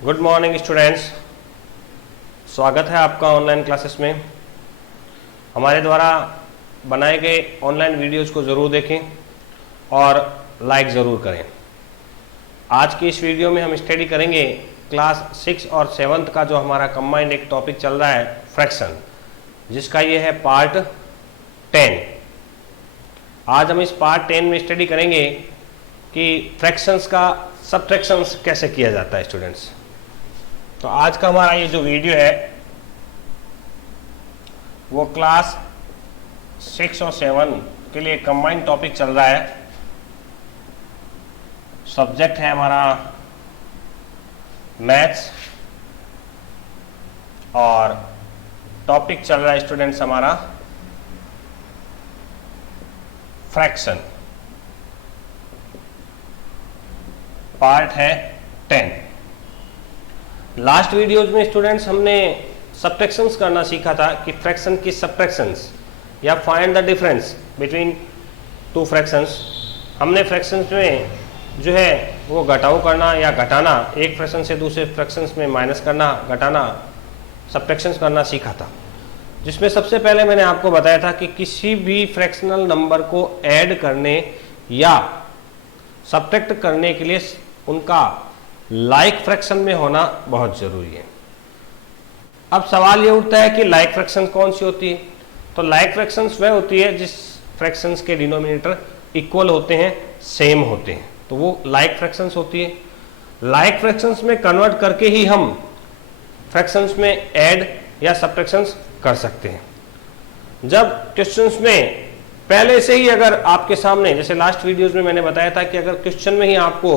Good morning students, स्वागत है आपका ऑनलाइन क्लासेस में। हमारे द्वारा बनाए गए ऑनलाइन वीडियोज़ को ज़रूर देखें और लाइक ज़रूर करें। आज की इस वीडियो में हम स्टडी करेंगे क्लास 6 और 7th का जो हमारा कंबाइंड एक टॉपिक चल रहा है फ्रैक्शन, जिसका ये है पार्ट 10। आज हम इस पार्ट 10 में स्टडी करेंगे कि फ्रैक्शंस का सबट्रैक्शंस कैसे किया जाता है स्टूडेंट्स। तो आज का हमारा ये जो वीडियो है वो क्लास 6 और 7 के लिए कंबाइंड टॉपिक चल रहा है। सब्जेक्ट है हमारा मैथ्स और टॉपिक चल रहा है स्टूडेंट्स हमारा फ्रैक्शन। पार्ट है 10। लास्ट वीडियोज में स्टूडेंट्स हमने सबट्रैक्शंस करना सीखा था कि फ्रैक्शन की सबट्रैक्शंस या find the difference between two fractions. हमने फ्रैक्शंस में जो है वो घटाव करना या घटाना, एक फ्रैक्शन से दूसरे फ्रैक्शंस में माइनस करना, घटाना, सबट्रैक्शंस करना सीखा था। जिसमें सबसे पहले मैंने आपको बताया था कि किसी भी फ्रैक्शनल नंबर को ऐड करने या सबट्रैक्ट करने के लिए उनका लाइक फ्रैक्शन में होना बहुत जरूरी है। अब सवाल ये उठता है कि लाइक फ्रैक्शन कौन सी होती है। तो लाइक फ्रैक्शंस वह होती है जिस फ्रैक्शंस के डिनोमिनेटर इक्वल होते हैं, सेम होते हैं, तो वो लाइक फ्रैक्शंस होती है। लाइक फ्रैक्शंस में कन्वर्ट करके ही हम फ्रैक्शंस में ऐड या सबट्रैक्शंस कर सकते हैं। जब क्वेश्चंस में पहले से ही अगर आपके सामने, जैसे लास्ट वीडियोस में मैंने बताया था कि अगर क्वेश्चन में ही आपको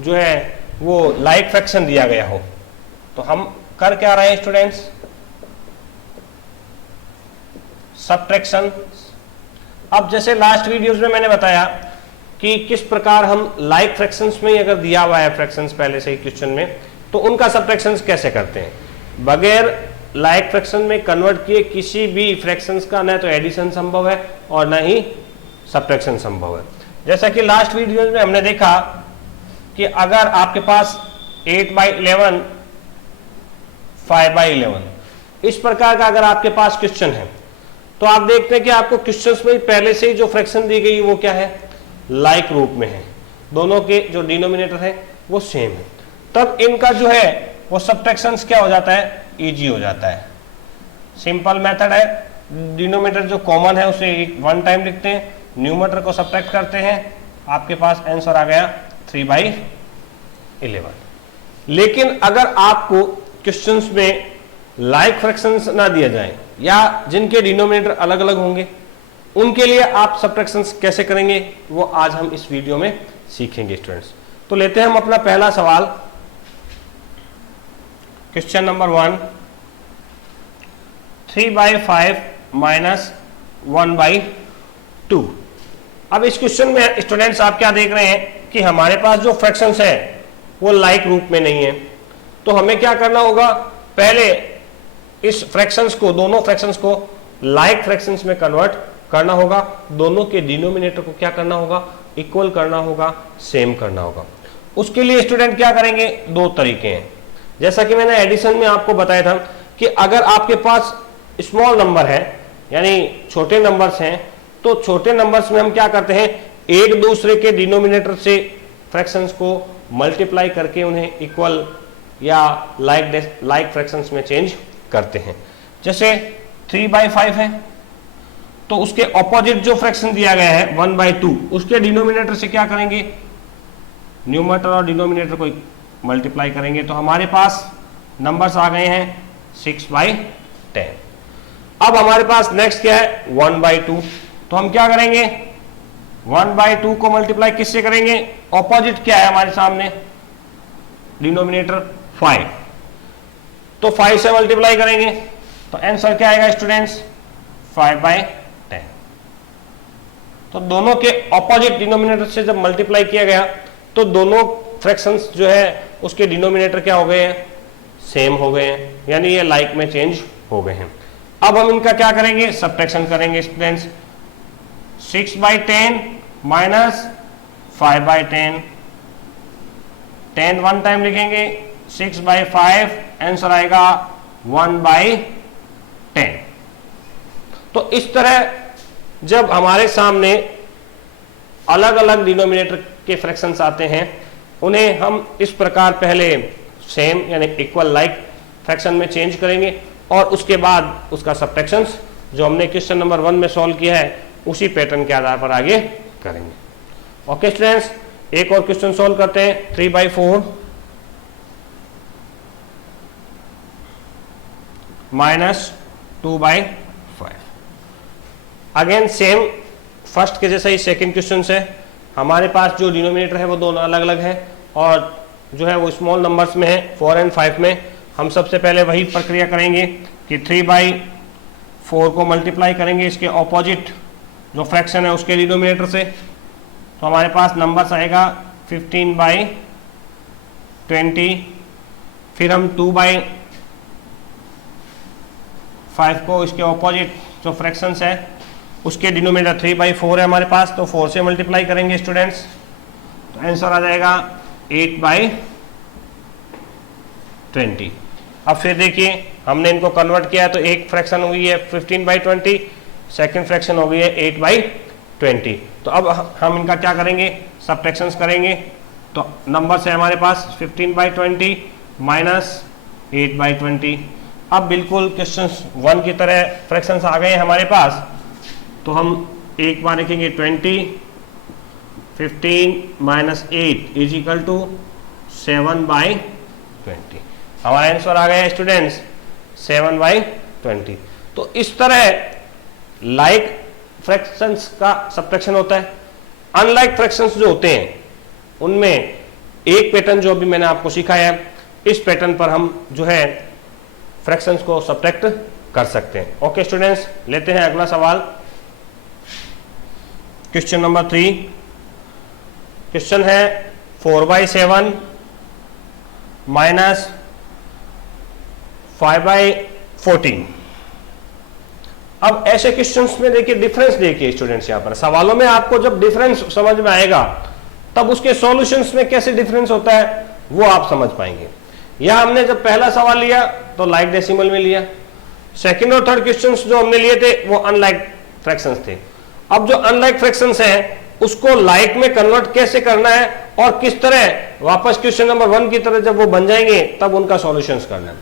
जो है वो लाइक फ्रैक्शन दिया गया हो तो हम कर क्या रहे हैं स्टूडेंट्स, सबट्रैक्शन। अब जैसे लास्ट वीडियोस में मैंने बताया कि किस प्रकार हम लाइक फ्रैक्शंस में अगर दिया हुआ है फ्रैक्शंस पहले से ही क्वेश्चन में, तो उनका सबट्रैक्शंस कैसे करते हैं। बगैर लाइक फ्रैक्शन में कन्वर्ट किए किसी भी फ्रैक्शंस का न तो एडिशन संभव है और न ही सबट्रैक्शन संभव है। जैसा कि लास्ट वीडियो में हमने देखा कि अगर आपके पास 8/11 5/11 इस प्रकार का अगर आपके पास क्वेश्चन है तो आप देखते हैं कि आपको क्वेश्चंस में पहले से ही जो फ्रैक्शन दी गई वो क्या है, लाइक रूप में है, दोनों के जो डिनोमिनेटर है वो सेम है। तब इनका जो है वो सबट्रैक्शंस क्या हो जाता है, इजी हो जाता है। सिंपल मेथड है, डिनोमिनेटर जो कॉमन है उसे 1 टाइम लिखते हैं, न्यूमरेटर को सबट्रैक्ट करते हैं, आपके पास आंसर आ गया 3/11। लेकिन अगर आपको क्वेश्चंस में लाइक फ्रैक्शंस ना दिया जाए या जिनके डिनोमिनेटर अलग अलग होंगे, उनके लिए आप सबट्रैक्शंस कैसे करेंगे वो आज हम इस वीडियो में सीखेंगे स्टूडेंट्स। तो लेते हैं हम अपना पहला सवाल, क्वेश्चन नंबर 1, 3/5 माइनस 1/2। अब इस क्वेश्चन में स्टूडेंट्स आप क्या देख रहे हैं कि हमारे पास जो फ्रैक्शंस है वो लाइक रूप में नहीं है। तो हमें क्या करना होगा, पहले इस फ्रैक्शंस को, दोनों फ्रैक्शंस को लाइक फ्रैक्शंस में कन्वर्ट करना होगा। दोनों के डिनोमिनेटर को क्या करना होगा, इक्वल करना होगा, सेम करना होगा। उसके लिए स्टूडेंट क्या करेंगे, दो तरीके हैं। जैसा कि मैंने एडिशन में आपको बताया था कि अगर आपके पास स्मॉल नंबर है यानी छोटे नंबर्स हैं, तो छोटे नंबर्स में हम क्या करते हैं, एक दूसरे के डिनोमिनेटर से फ्रैक्शंस को मल्टीप्लाई करके उन्हें इक्वल या लाइक फ्रैक्शंस में चेंज करते हैं। जैसे 3/5 है तो उसके ऑपोजिट जो फ्रैक्शन दिया गया है 1/2, उसके डिनोमिनेटर से क्या करेंगे, न्यूमरेटर और डिनोमिनेटर को मल्टीप्लाई करेंगे, तो हमारे पास नंबर्स आ गए हैं 6/10। अब हमारे पास नेक्स्ट क्या है, 1/2। तो हम क्या करेंगे, 1/2 को मल्टीप्लाई किससे करेंगे, ऑपोजिट क्या है हमारे सामने, डिनोमिनेटर 5, तो 5 से मल्टीप्लाई करेंगे, तो आंसर क्या आएगा स्टूडेंट्स, 5/10। तो दोनों के ऑपोजिट डिनोमिनेटर से जब मल्टीप्लाई किया गया तो दोनों फ्रैक्शंस जो है उसके डिनोमिनेटर क्या हो गए हैं, सेम हो गए हैं, यानी ये लाइक में चेंज हो गए हैं। अब हम इनका क्या करेंगे, सबट्रैक्शन करेंगे स्टूडेंट्स। 6/10 माइनस 5/10, 10 1 टाइम लिखेंगे, 6/5, आंसर आएगा 1/10। तो इस तरह जब हमारे सामने अलग अलग डिनोमिनेटर के फ्रैक्शंस आते हैं, उन्हें हम इस प्रकार पहले सेम यानी इक्वल लाइक फ्रैक्शन में चेंज करेंगे और उसके बाद उसका सब्ट्रैक्शंस जो हमने क्वेश्चन नंबर 1 में सॉल्व किया है उसी पैटर्न के आधार पर आगे करेंगे। ओके स्टूडेंट्स, एक और क्वेश्चन सॉल्व करते हैं। 3/4 माइनस 2/5। अगेन सेम फर्स्ट के जैसा ही सेकेंड क्वेश्चन है। हमारे पास जो डिनोमिनेटर है वो दोनों अलग अलग है और जो है वो स्मॉल नंबर्स में है, 4 और 5 में। हम सबसे पहले वही प्रक्रिया करेंगे कि 3/4 को मल्टीप्लाई करेंगे इसके ऑपोजिट जो फ्रैक्शन है उसके डिनोमिनेटर से। तो हमारे पास नंबर्स आएगा 15/20। फिर हम 2/5 को इसके ऑपोजिट जो फ्रैक्शंस है उसके डिनोमिनेटर 3/4 है हमारे पास, तो 4 से मल्टीप्लाई करेंगे स्टूडेंट्स। तो आंसर आ जाएगा 8/20। अब फिर देखिए हमने इनको कन्वर्ट किया तो एक फ्रैक्शन हुई है 15/20, सेकंड फ्रैक्शन हो गई है 8/20। तो अब हम इनका क्या करेंगे, सब्ट्रैक्शंस करेंगे। तो नंबर है हमारे पास 15/20 माइनस 8/20। अब बिल्कुल क्वेश्चन 1 की तरह फ्रैक्शंस आ गए हैं हमारे पास। तो हम एक बार लिखेंगे 20, 15 माइनस 8 इज इक्वल टू 7/20। हमारा आंसर आ गया स्टूडेंट्स 7/20। तो इस तरह लाइक फ्रैक्शंस का सब्ट्रैक्शन होता है। अनलाइक फ्रैक्शंस जो होते हैं उनमें एक पैटर्न जो अभी मैंने आपको सिखाया है, इस पैटर्न पर हम जो है फ्रैक्शंस को सब्ट्रैक्ट कर सकते हैं। ओके स्टूडेंट्स, लेते हैं अगला सवाल। क्वेश्चन नंबर 3 क्वेश्चन है 4/7 माइनस 5/14। अब ऐसे क्वेश्चंस में देखिए डिफरेंस देखिए स्टूडेंट्स, यहां पर सवालों में आपको जब डिफरेंस समझ में आएगा तब उसके सॉल्यूशंस में कैसे डिफरेंस होता है वो आप समझ पाएंगे। यहां हमने जब पहला सवाल लिया तो लाइक डेसिमल में लिया, सेकंड और थर्ड क्वेश्चंस जो हमने लिए थे वो अनलाइक फ्रैक्शंस थे। अब जो अनलाइक फ्रैक्शंस हैं उसको लाइक में कन्वर्ट कैसे करना है और किस तरह वापस क्वेश्चन नंबर 1 की तरह जब वो बन जाएंगे तब उनका सॉल्यूशंस करना है।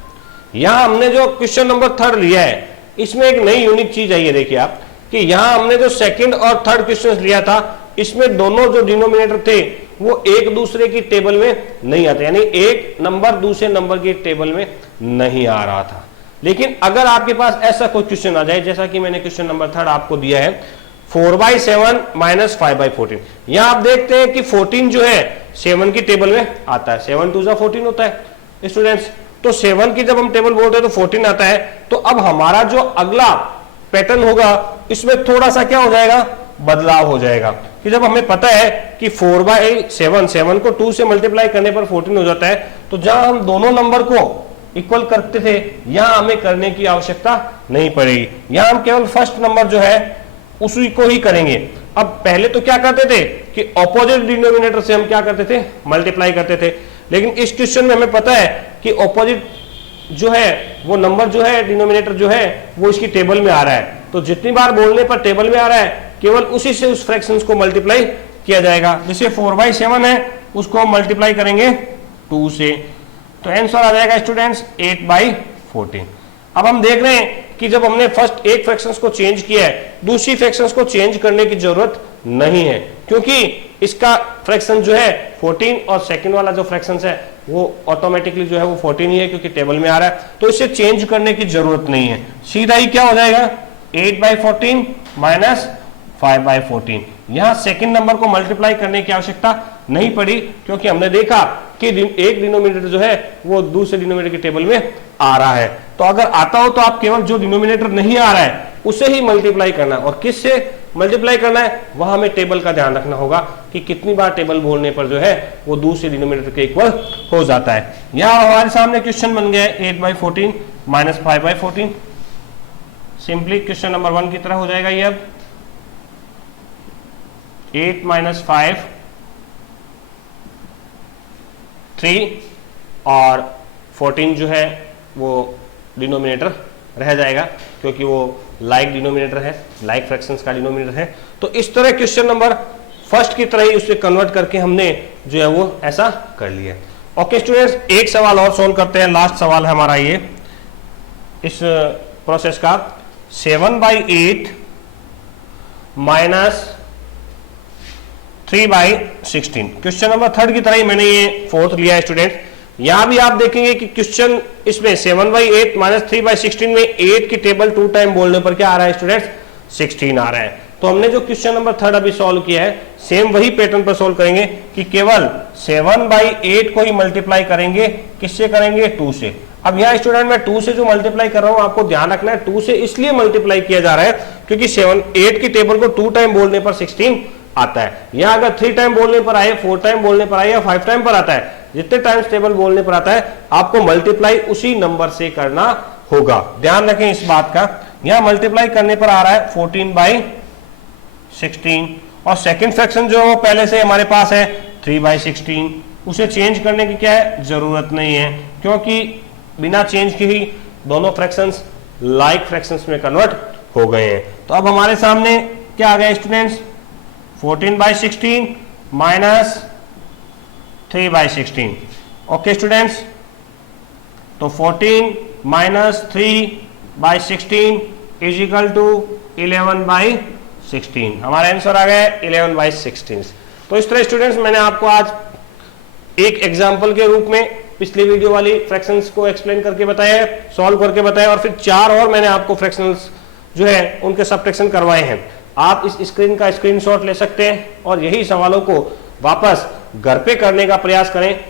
यहां हमने जो क्वेश्चन नंबर 3 लिया है इसमें एक नई यूनिक चीज है, ये देखिए आप कि यहां हमने जो सेकंड और थर्ड क्वेश्चन लिया था इसमें दोनों जो डिनोमिनेटर थे वो एक दूसरे की टेबल में नहीं आते, यानी एक नंबर दूसरे नंबर की टेबल में नहीं आ रहा था। लेकिन अगर आपके पास ऐसा कोई क्वेश्चन आ जाए जैसा कि मैंने क्वेश्चन नंबर 3 आपको दिया है 4/7 माइनस 5/14, यहां आप देखते हैं कि 14 जो है 7 की टेबल में आता है, 7 2 14 होता है स्टूडेंट्स। तो 7 की जब हम टेबल बोलते हैं तो 14 आता है। तो अब हमारा जो अगला पैटर्न होगा इसमें थोड़ा सा क्या हो जाएगा, बदलाव हो जाएगा कि जब हमें पता है कि 4/7 को 2 से मल्टीप्लाई करने पर 14 हो जाता है, तो जहां हम दोनों नंबर को इक्वल करते थे यहां हमें करने की आवश्यकता नहीं पड़ेगी। यहां हम केवल फर्स्ट नंबर जो है उसी को ही करेंगे। अब पहले तो क्या करते थे कि ऑपोजिट डिनोमिनेटर से हम क्या करते थे, मल्टीप्लाई करते थे। लेकिन इस क्वेश्चन में हमें पता है कि ऑपोजिट जो है वो नंबर जो है डिनोमिनेटर जो है वो इसकी टेबल में आ रहा है। तो जितनी बार बोलने पर टेबल में आ रहा है केवल उसी से उस फ्रैक्शंस को मल्टीप्लाई किया जाएगा। जैसे 4/7 है उसको हम मल्टीप्लाई करेंगे 2 से, तो आंसर आ जाएगा स्टूडेंट्स 8/14। अब हम देख रहे हैं कि जब हमने फर्स्ट एक फ्रैक्शंस को चेंज किया है दूसरी फ्रैक्शंस को चेंज करने की जरूरत नहीं है, क्योंकि इसका फ्रैक्शन जो है 14 और सेकंड वाला जो फ्रैक्शंस है वो ऑटोमेटिकली जो है वो 14 ही है क्योंकि टेबल में आ रहा है। तो इसे चेंज करने की जरूरत नहीं है, सीधा ही क्या हो जाएगा 8/14 माइनस 5/14। यहां सेकंड नंबर को मल्टीप्लाई करने की आवश्यकता नहीं पड़ी क्योंकि हमने देखा कि एक डिनोमिनेटर जो है वो दूसरे डिनोमिनेटर की टेबल में आ रहा है। तो अगर आता हो तो आप केवल जो डिनोमिनेटर नहीं आ रहा है उसे ही मल्टीप्लाई करना है, और किस से मल्टीप्लाई करना है वहां हमें टेबल का ध्यान रखना होगा कि कितनी बार टेबल बोलने पर जो है वो दूसरे डिनोमिनेटर के इक्वल हो जाता है। यहां हमारे सामने क्वेश्चन बन गया है 8/14 माइनस 5/14। सिंपली क्वेश्चन नंबर 1 की तरह हो जाएगा ये। अब 8 माइनस 5 3 और 14 जो है वो डिनोमिनेटर रह जाएगा, क्योंकि वो लाइक डिनोमिनेटर है, लाइक फ्रैक्शंस का डिनोमिनेटर है। तो इस तरह क्वेश्चन नंबर फर्स्ट की तरह ही उसे कन्वर्ट करके हमने जो है वो ऐसा कर लिया। ओके स्टूडेंट्स, एक सवाल और सोल्व करते हैं, लास्ट सवाल है हमारा ये इस प्रोसेस का। 7/8 माइनस 3/16। क्वेश्चन नंबर थर्ड की तरह ही मैंने ये फोर्थ लिया है स्टूडेंट। यहां भी आप देखेंगे कि क्वेश्चन इसमें 7/8 माइनस 3/16 में 8 की टेबल 2 टाइम बोलने पर क्या आ रहा है स्टूडेंट्स, 16 आ रहा है। तो हमने जो क्वेश्चन नंबर थर्ड अभी सॉल्व किया है, सेम वही पैटर्न पर सॉल्व करेंगे कि केवल 7/8 को ही मल्टीप्लाई करेंगे, किससे करेंगे, 2 से। अब यहाँ स्टूडेंट मैं 2 से जो मल्टीप्लाई कर रहा हूं, आपको ध्यान रखना है 2 से इसलिए मल्टीप्लाई किया जा रहा है क्योंकि 8 की टेबल को 2 टाइम बोलने पर 16 आता है। यहाँ अगर 3 टाइम बोलने पर आए, 4 टाइम बोलने पर आए या 5 टाइम पर आता है, जितने टाइम्स टेबल बोलने पर आता है आपको मल्टीप्लाई उसी नंबर से करना होगा। ध्यान रखें इस बात का। यहाँ मल्टीप्लाई करने पर आ रहा है 14/16 और सेकंड फ्रैक्शन जो पहले से हमारे पास है 3/16, उसे चेंज करने की क्या है, जरूरत नहीं है, क्योंकि बिना चेंज के ही दोनों फ्रैक्शंस लाइक फ्रैक्शंस में कन्वर्ट हो गए हैं। तो अब हमारे सामने क्या आ गया स्टूडेंट्स, 14/16 माइनस 3/16। ओके स्टूडेंट्स, तो 14 माइनस 3/16 इज इक्वल टू 11/16। हमारा आंसर आ गया 11/16। तो इस तरह स्टूडेंट्स मैंने आपको आज एक एग्जाम्पल के रूप में पिछली वीडियो वाली फ्रैक्शंस को एक्सप्लेन करके बताया, सॉल्व करके बताया, और फिर 4 और मैंने आपको फ्रैक्शंस जो है उनके सब्ट्रैक्शन करवाए हैं। आप इस स्क्रीन का स्क्रीनशॉट ले सकते हैं और यही सवालों को वापस घर पे करने का प्रयास करें।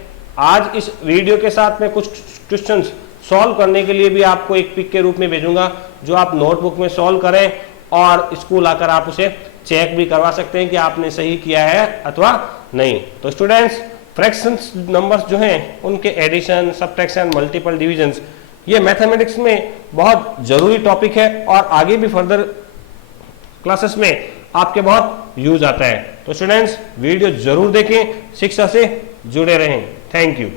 आज इस वीडियो के साथ मैं कुछ क्वेश्चंस सॉल्व करने के लिए भी आपको एक पिक के रूप में भेजूंगा, जो आप नोटबुक में सॉल्व करें और स्कूल आकर आप उसे चेक भी करवा सकते हैं कि आपने सही किया है अथवा नहीं। तो स्टूडेंट्स, फ्रैक्शंस नंबर्स जो हैं उनके एडिशन, सब्ट्रैक्शन, मल्टीपल डिविजन्स, ये मैथमेटिक्स में बहुत जरूरी टॉपिक है और आगे भी फर्दर क्लासेस में आपके बहुत यूज आता है। तो स्टूडेंट्स, वीडियो जरूर देखें, शिक्षा से जुड़े रहें। Thank you.